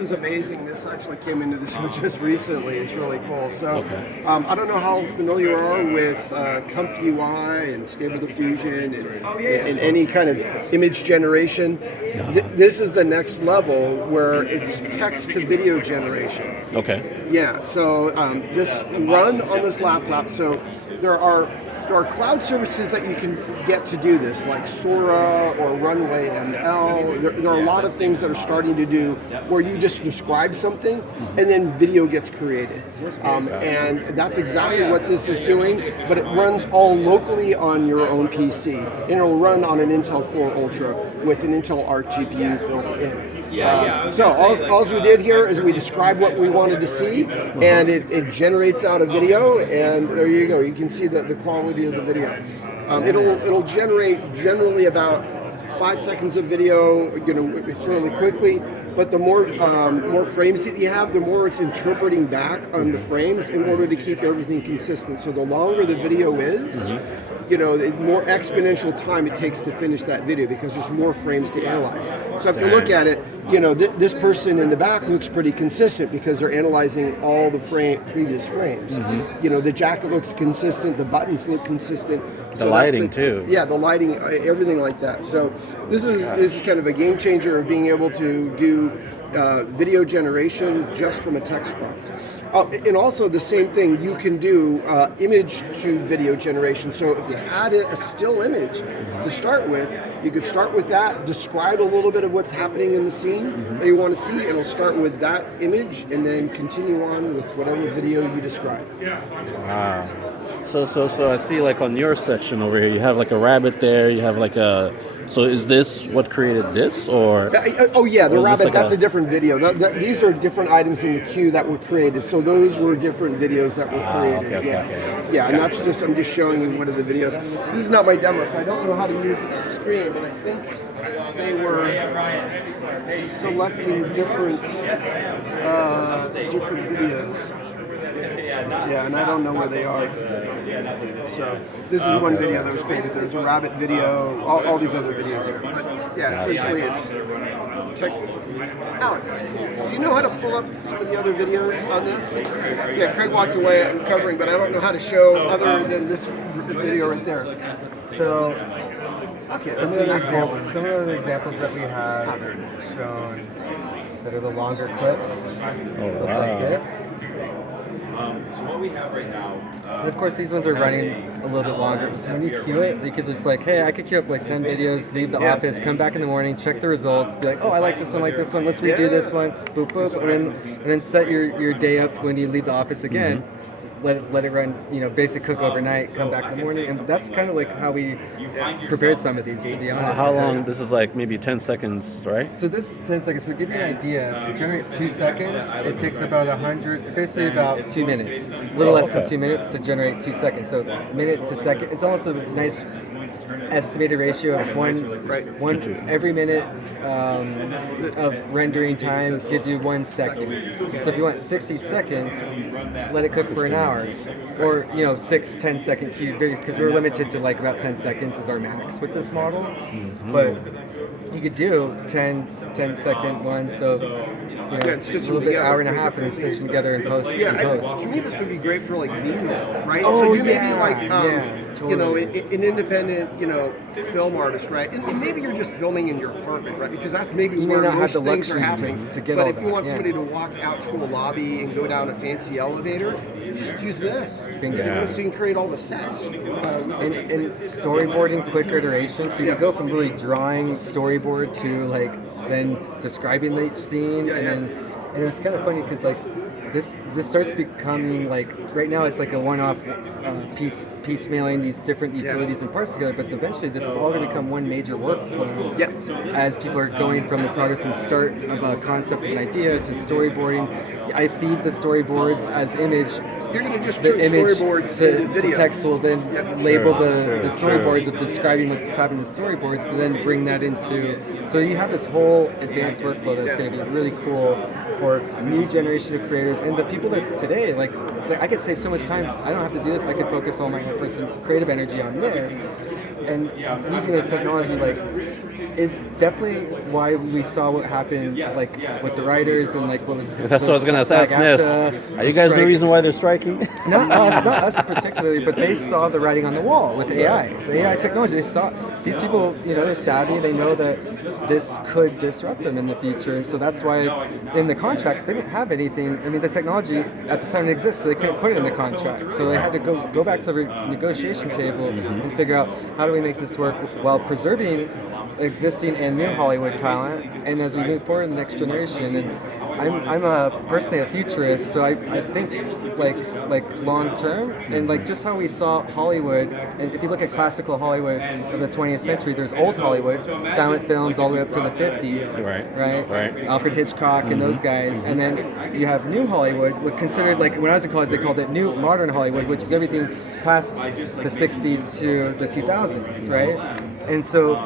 is amazing. This actually came into the show just recently. It's really cool. So I don't know how familiar you are with ComfyUI and Stable Diffusion and any kind of image generation. This is the next level where it's text to video generation. Okay. Yeah, so this run on this laptop. So there are cloud services that you can get to do this, like Sora or Runway ML. There are a lot of things that are starting to do where you just describe something and then video gets created. And that's exactly what this is doing, but it runs all locally on your own PC. And it'll run on an Intel Core Ultra with an Intel Arc GPU built in. So all we did here is we described what we wanted to see, and it generates out a video, and there you go. You can see the quality of the video. It'll generate generally about 5 seconds of video, fairly quickly. But the more frames that you have, the more it's interpreting back on the frames in order to keep everything consistent. So the longer the video is, the more exponential time it takes to finish that video because there's more frames to analyze. So if you look at it, this person in the back looks pretty consistent because they're analyzing all the previous frames. The jacket looks consistent, the buttons look consistent. The lighting too. Yeah, the lighting, everything like that. So this is kind of a game changer of being able to do video generation just from a text prompt. And also the same thing, you can do image to video generation. So if you had a still image to start with, you could start with that, describe a little bit of what's happening in the scene that you want to see, and it'll start with that image and then continue on with whatever video you describe. Wow. So I see like on your section over here, you have like a rabbit there, you have like a... So is this what created this, or? Oh yeah, the rabbit, like that's a different video. These are different items in the queue that were created. So those were different videos that were created. Okay. Yeah, and I'm just showing you one of the videos. This is not my demo, so I don't know how to use the screen, but I think they were selecting different videos. Yeah, and I don't know where they are. So this is one video that was created. There's a rabbit video, all these other videos here. But yeah, essentially it's tech. Alex, do you know how to pull up some of the other videos on this? Yeah, Craig walked away uncovering, but I don't know how to show other than this video right there. So, okay, some of the examples that we have shown that are the longer clips look like this. So what we have right now... and of course, these ones are running a little bit longer. So when you queue it, you could just hey, I could queue up like 10 videos, leave the office, come back in the morning, check the results, be like, oh, I like this one, let's redo this one, boop, boop, and then set your day up when you leave the office again. Let it run, basic cook overnight, come back in the morning, and that's kind of like how we prepared some of these, to be honest. How long? This is like maybe 10 seconds, right? So this 10 seconds, to give you an idea, to generate 2 seconds, it takes about basically about 2 minutes, a little less than 2 minutes to generate 2 seconds. So minute to second, it's almost a nice estimated ratio of one every minute of rendering time gives you 1 second. So if you want 60 seconds, let it cook for an hour, or 6-10 second queued videos, because we're limited to like about 10 seconds is our max with this model. But you could do 10 second ones, so a little bit, hour and a half, and then stitch them together in post. To me, this would be great for like B-roll, right? Oh, so you may be like, totally. an independent, film artist, right? And maybe you're just filming in your apartment, right? Because that's maybe you where may not most have the things are luxury happening. to get but all if you want somebody to walk out to a lobby and go down a fancy elevator, you just use this. Bingo. So you can create all the sets. And storyboarding quick iterations, so you can go from really drawing storyboard to then describing the scene, and it's kind of funny because this starts becoming right now it's like a one-off piecemealing these different utilities and parts together, but eventually this is all going to become one major workflow as people are going from the progress from start of a concept of an idea to storyboarding. I feed the storyboards as image. You're going to just the image storyboards to text will then label the storyboards of describing what's happening in the storyboards to then bring that into... So you have this whole advanced workflow that's going to be really cool for new generation of creators and the people that today, I could save so much time. I don't have to do this. I could focus all my efforts and creative energy on this. And using this technology is definitely why we saw what happened, like with the writers and like what was. That's what I was gonna ask Nest. Are you guys the reason why they're striking? Not us particularly, but they saw the writing on the wall with AI, the AI technology. They saw these people, they're savvy. They know that this could disrupt them in the future, and so that's why in the contracts they didn't have anything. I mean, the technology at the time didn't exist, so they couldn't put it in the contract. So they had to go back to the negotiation table and figure out how do we make this work while preserving existing and new Hollywood talent, and as we move forward in the next generation. And I'm personally a futurist, so I think like long term, and like just how we saw Hollywood. And if you look at classical Hollywood of the 20th century, there's old Hollywood, silent films all the way up to the 50s, right? Alfred Hitchcock and those guys, and then you have new Hollywood, what considered, like when I was in college, they called it new modern Hollywood, which is everything past the 60s to the 2000s, right? And so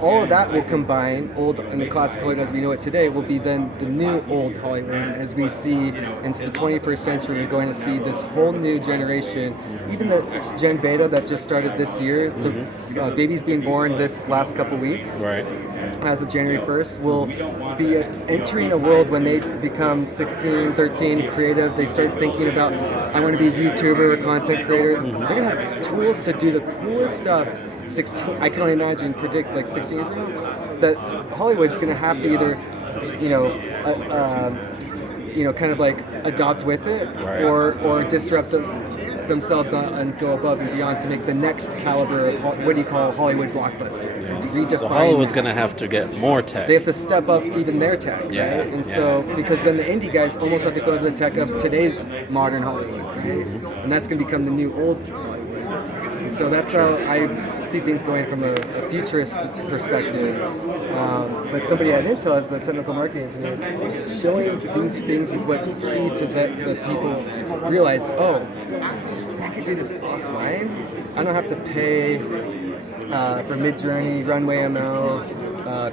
all of that will combine, old and the classic Hollywood as we know it today will be then the new old Hollywood. As we see into the 21st century, we're going to see this whole new generation, even the Gen Beta that just started this year. So babies being born this last couple weeks, as of January 1st, will be entering a world when they become 16, 13, creative. They start thinking about, I want to be a YouTuber or content creator. They're going to have tools to do the coolest stuff. 16, I can only imagine, predict like 16 years ago, that Hollywood's going to have to either, kind of like adopt with it, or disrupt themselves and go above and beyond to make the next caliber of what do you call Hollywood blockbuster? Redefine. So Hollywood's going to have to get more tech. They have to step up even their tech, right? And so because then the indie guys almost have to go to the tech of today's modern Hollywood, right? And that's going to become the new old Hollywood. So that's how I see things going from a futurist perspective. But somebody at Intel, as a technical marketing engineer, showing these things is what's key to the people realize, oh, I could do this offline. I don't have to pay for Midjourney, Runway ML,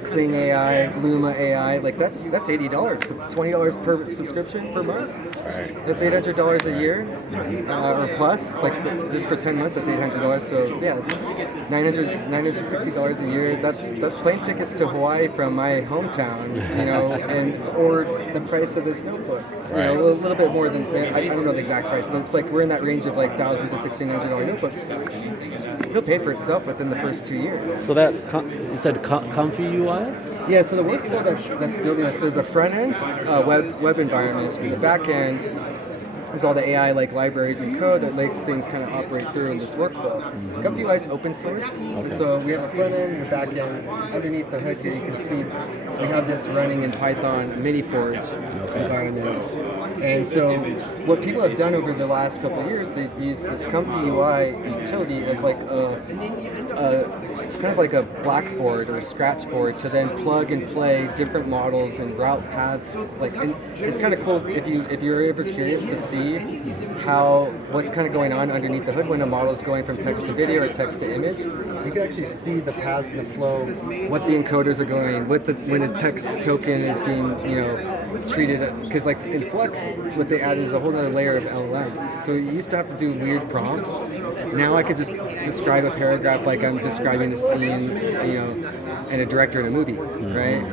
Kling AI, Luma AI. Like that's $80, so $20 per subscription per month. That's $800 a year, or plus. Like just for 10 months, that's $800. So yeah, $960 a year. That's plane tickets to Hawaii from my hometown, and or the price of this notebook. A little bit more than I don't know the exact price, but it's like we're in that range of like $1,000 to $1,600 notebook. It'll pay for itself within the first 2 years. So that you said ComfyUI? Yeah. So the workflow that's building this, there's a front end web environment, and the back end is all the AI like libraries and code that makes things kind of operate through in this workflow. ComfyUI is open source, and so we have a front end and a back end. Underneath the hood here, you can see we have this running in Python MiniForge environment. And so what people have done over the last couple of years, they've used this ComfyUI utility as like kind of like a blackboard or a scratch board to then plug and play different models and route paths. And it's kind of cool if you're ever curious to see what's kind of going on underneath the hood when a model is going from text to video or text to image. You can actually see the paths and the flow, what the encoders are going, when a text token is being treated, because like in Flux, what they added is a whole other layer of LLM. So you used to have to do weird prompts. Now I could just describe a paragraph like I'm describing a scene, and a director in a movie, right?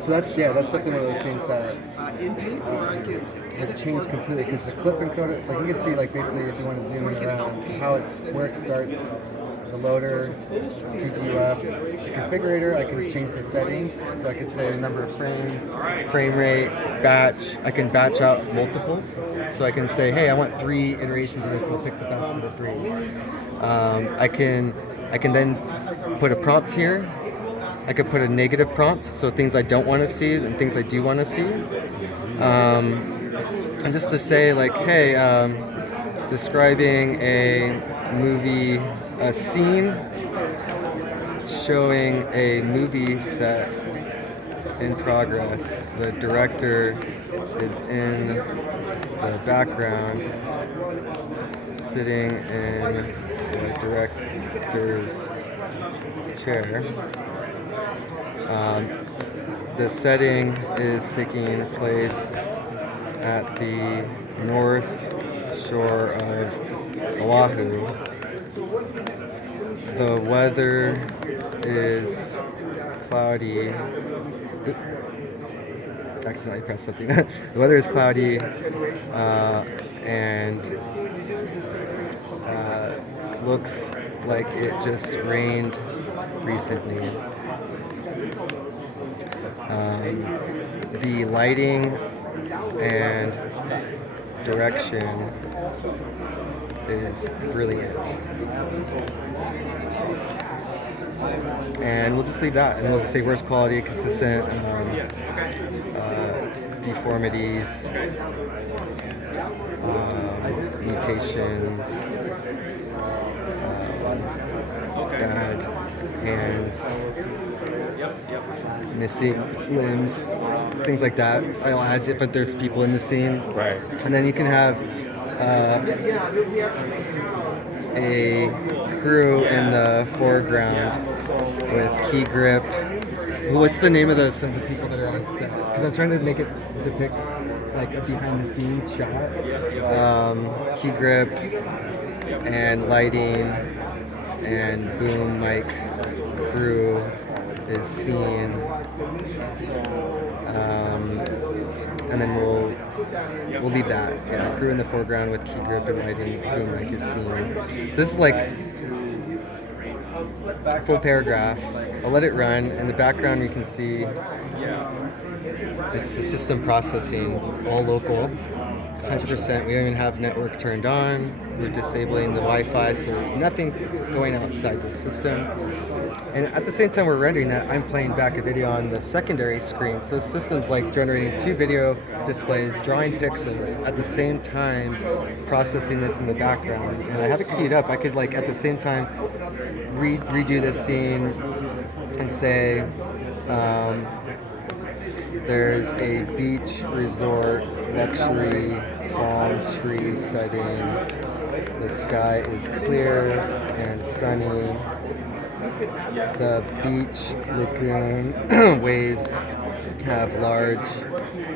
So that's definitely one of those things that has changed completely, because the clip encoder, like you can see, like basically if you want to zoom in around where it starts. The loader, TGUF, the configurator, I can change the settings, so I can say number of frames, frame rate, batch. I can batch out multiple, so I can say, hey, I want 3 iterations of this, and I'll pick the best of the 3. I can then put a prompt here. I could put a negative prompt, so things I don't want to see and things I do want to see. And just to say, like, hey, describing a movie. A scene showing a movie set in progress. The director is in the background, sitting in the director's chair. The setting is taking place at the north shore of Oahu. The weather is cloudy. Accidentally pressed something. The weather is cloudy, and looks like it just rained recently. The lighting and direction is brilliant. And we'll just leave that, and we'll just say worst quality, consistent, deformities, mutations, bad hands, missing limbs, things like that. I'll add if there's people in the scene. Right. And then you can have a crew in the foreground with key grip. What's the name of some of the people that are on set? Because I'm trying to make it depict like a behind the scenes shot. Key grip and lighting and boom mic crew is seen. And then we'll leave that. Yeah, crew in the foreground with key grip and lighting, boom mic is seen. So this is like full paragraph. I'll let it run. In the background, you can see it's the system processing, all local, 100%. We don't even have network turned on. We're disabling the Wi-Fi, so there's nothing going outside the system. And at the same time we're rendering that, I'm playing back a video on the secondary screen. So the system's like generating 2 video displays, drawing pixels, at the same time processing this in the background. And I have it keyed up. I could like at the same time redo this scene and say there's a beach resort, luxury, palm tree setting. The sky is clear and sunny. The beach lagoon waves have large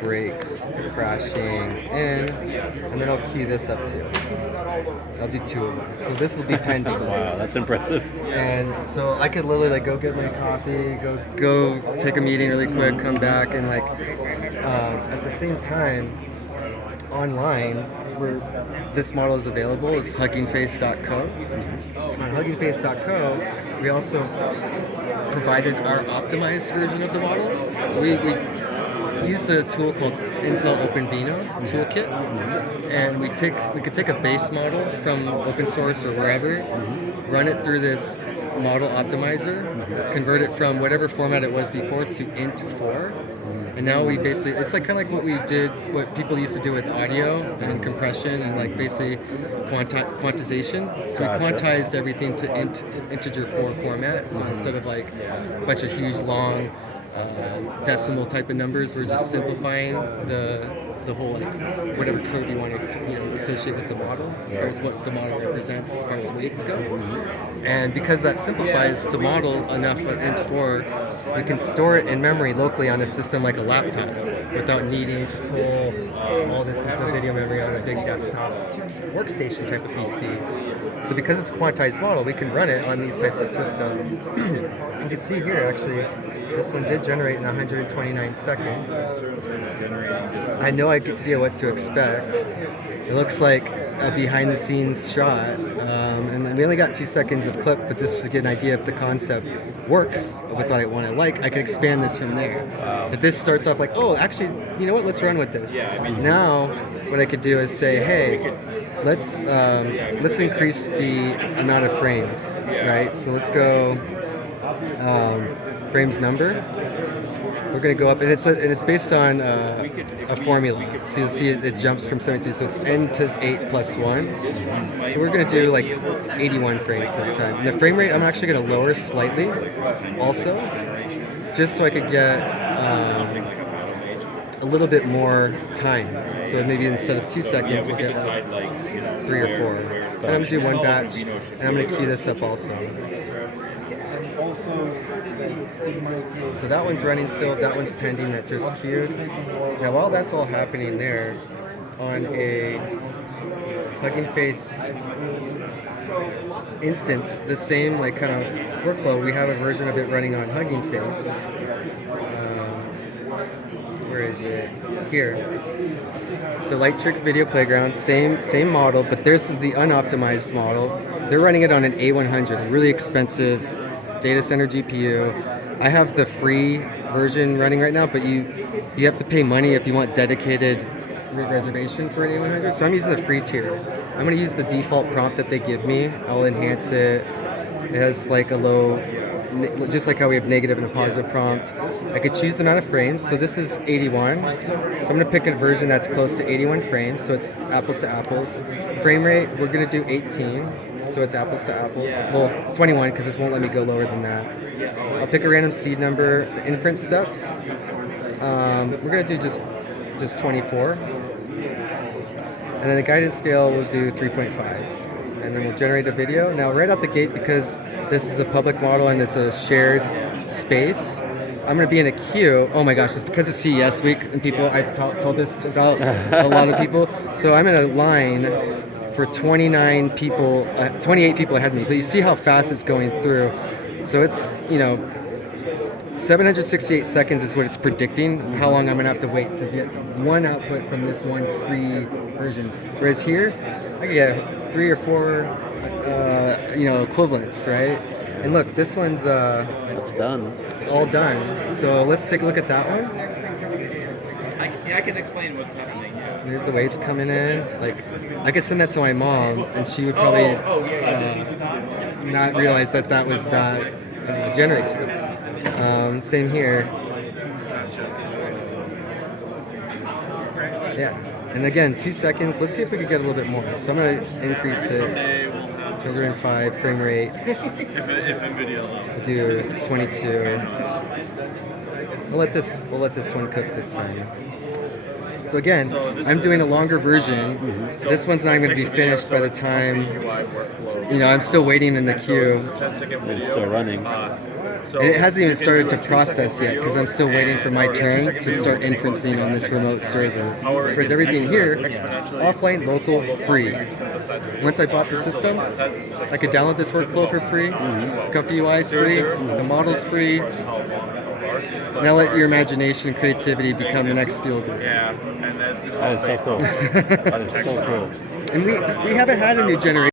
breaks crashing in, and then I'll cue this up too. I'll do 2 of them. So this will be pending. Wow, that's impressive. And so I could literally like go get my coffee, go take a meeting really quick, come back, and like at the same time online where this model is available is huggingface.co. On huggingface.co, we also provided our optimized version of the model. So we use the tool called Intel OpenVino toolkit, and we could take a base model from open source or wherever, run it through this model optimizer, convert it from whatever format it was before to int4. And now we basically, it's like kind of like what people used to do with audio and compression and like basically quantization. So we quantized everything to integer 4 format. So instead of like a bunch of huge long decimal type of numbers, we're just simplifying the whole like whatever code you want to associate with the model as far as what the model represents as far as weights go. And because that simplifies the model enough with int4, we can store it in memory locally on a system like a laptop without needing to pull all this into video memory on a big desktop workstation type of PC. So because it's a quantized model, we can run it on these types of systems. You can see here actually, this one did generate in 129 seconds. I had no idea what to expect. It looks like a behind the scenes shot, and then we only got 2 seconds of clip, but just to get an idea if the concept works of what I want to like, I could expand this from there. But this starts off like, oh, actually, you know what, let's run with this. Now, what I could do is say, hey, let's increase the amount of frames, right? So let's go frames number. We're going to go up, and it's based on a formula. So you'll see it jumps from 72, so it's n to 8 plus 1. So we're going to do like 81 frames this time. And the frame rate I'm actually going to lower slightly also, just so I could get a little bit more time. So maybe instead of 2 seconds, we'll get like 3 or 4. And I'm going to do 1 batch, and I'm going to queue this up also. So that one's running still, that one's pending, that's just queued. Now while that's all happening there, on a Hugging Face instance, the same like kind of workflow. We have a version of it running on Hugging Face. Where is it? Here. So Light Tricks Video Playground, same model, but this is the unoptimized model. They're running it on an A100, a really expensive data center GPU. I have the free version running right now, but you have to pay money if you want dedicated reservation for an A100. So I'm using the free tier. I'm going to use the default prompt that they give me. I'll enhance it. It has like a low, just like how we have negative and a positive prompt. I could choose the amount of frames. So this is 81. So I'm going to pick a version that's close to 81 frames. So it's apples to apples. Frame rate, we're going to do 18. So it's apples to apples. Well, 21 because this won't let me go lower than that. I'll pick a random seed number. The inference steps, we're going to do just 24. And then the guidance scale we'll do 3.5. And then we'll generate a video. Now right out the gate, because this is a public model and it's a shared space, I'm going to be in a queue. Oh my gosh, it's because it's CES week and people, I've told this about a lot of people. So I'm in a line for 28 people ahead of me. But you see how fast it's going through. So it's, 768 seconds is what it's predicting, how long I'm going to have to wait to get one output from this one free version. Whereas here, I can get 3 or 4, equivalents, right? And look, this one's It's done. all done. So let's take a look at that one. I can explain what's happening. There's the waves coming in. Like, I could send that to my mom, and she would probably not realize that was that generated. Same here. Yeah. And again, 2 seconds. Let's see if we can get a little bit more. So I'm going to increase this. 205 frame rate. We'll do 22. We'll let this one cook this time. So again, I'm doing a longer version. This one's not going to be finished by the time, I'm still waiting in the queue. It's still running. And it hasn't even started to process yet because I'm still waiting for my turn to start inferencing on this remote server. Whereas everything here, offline, local, free. Once I bought the system, I could download this workflow for free. ComfyUI is free. The model's free. Now let your imagination and creativity become the next Spielberg. That is so cool. That is so cool. And we haven't had a new generation.